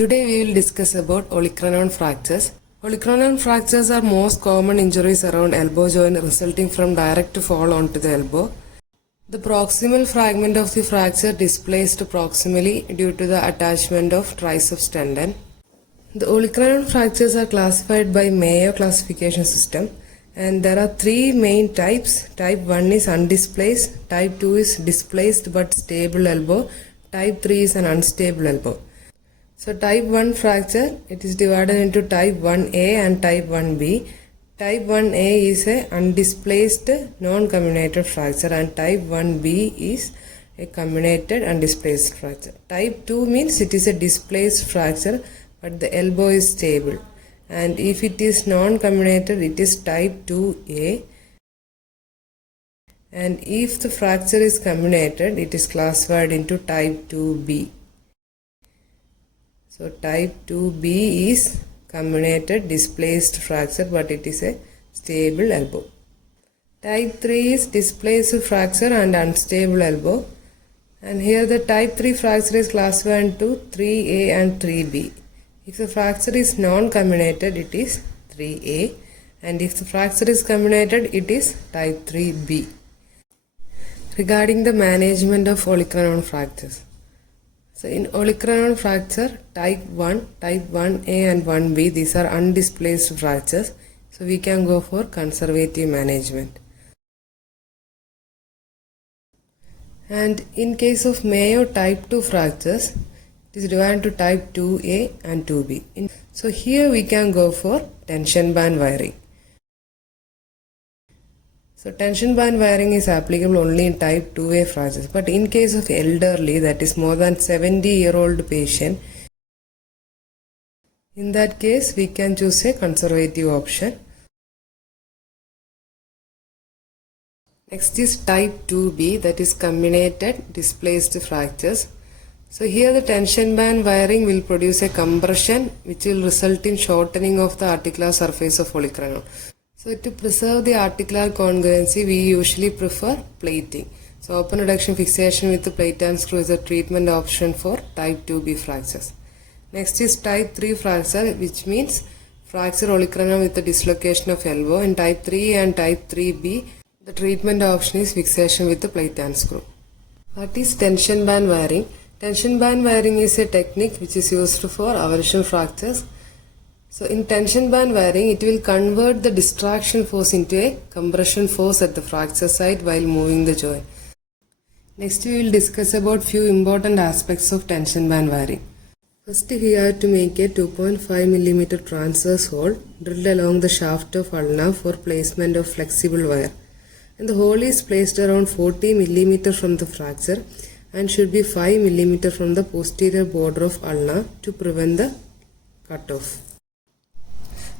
Today we will discuss about olecranon fractures. Olecranon fractures are most common injuries around elbow joint resulting from direct fall onto the elbow. The proximal fragment of the fracture displaced proximally due to the attachment of triceps tendon. The olecranon fractures are classified by Mayo classification system, and there are three main types. Type 1 is undisplaced, type 2 is displaced but stable elbow, type 3 is an unstable elbow. So type 1 fracture, it is divided into type 1A and type 1B. Type 1A is a undisplaced non-comminuted fracture and type 1B is a comminuted undisplaced fracture. Type 2 means it is a displaced fracture but the elbow is stable, and if it is non-comminuted it is type 2A, and if the fracture is comminuted it is classified into type 2B. So type 2B is comminuted displaced fracture but it is a stable elbow. Type 3 is displaced fracture and unstable elbow, and here the type 3 fracture is classified into 3A and 3B. If the fracture is non-comminuted it is 3A, and if the fracture is comminuted it is type 3B. Regarding the management of olecranon fractures. So in olecranon fracture, type 1, type 1A and 1B, these are undisplaced fractures. So we can go for conservative management. And in case of Mayo type 2 fractures, it is divided into type 2A and 2B. So here we can go for tension band wiring. So tension band wiring is applicable only in type 2A fractures, but in case of elderly, that is more than 70-year-old patient, in that case we can choose a conservative option. Next is type 2B, that is comminuted displaced fractures. So here the tension band wiring will produce a compression which will result in shortening of the articular surface of olecranon. So to preserve the articular congruency, we usually prefer plating. So open reduction fixation with the plate and screw is a treatment option for type 2B fractures. Next is type 3 fracture, which means fracture olecranon with the dislocation of elbow. In type 3 and type 3B, the treatment option is fixation with the plate and screw. What is tension band wiring? Tension band wiring is a technique which is used for aversion fractures. So in tension band wiring, it will convert the distraction force into a compression force at the fracture site while moving the joint. Next we will discuss about few important aspects of tension band wiring. First we have to make a 2.5 mm transverse hole drilled along the shaft of ulna for placement of flexible wire. And the hole is placed around 40 mm from the fracture and should be 5 mm from the posterior border of ulna to prevent the cutoff.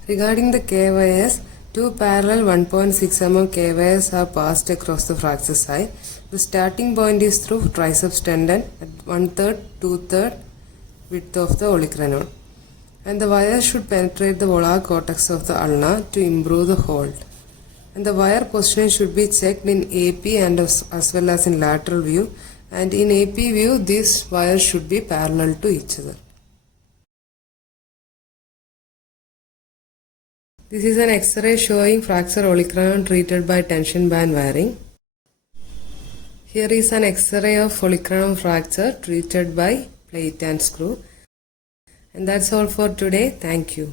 Regarding the K-wires, two parallel 1.6 mm K-wires are passed across the fracture site. The starting point is through triceps tendon at 1/3, 2/3 width of the olecranon. And the wire should penetrate the volar cortex of the ulna to improve the hold. And the wire position should be checked in AP and as well as in lateral view. And in AP view, these wires should be parallel to each other. This is an X-ray showing fracture olecranon treated by tension band wiring. Here is an X-ray of olecranon fracture treated by plate and screw. And that's all for today. Thank you.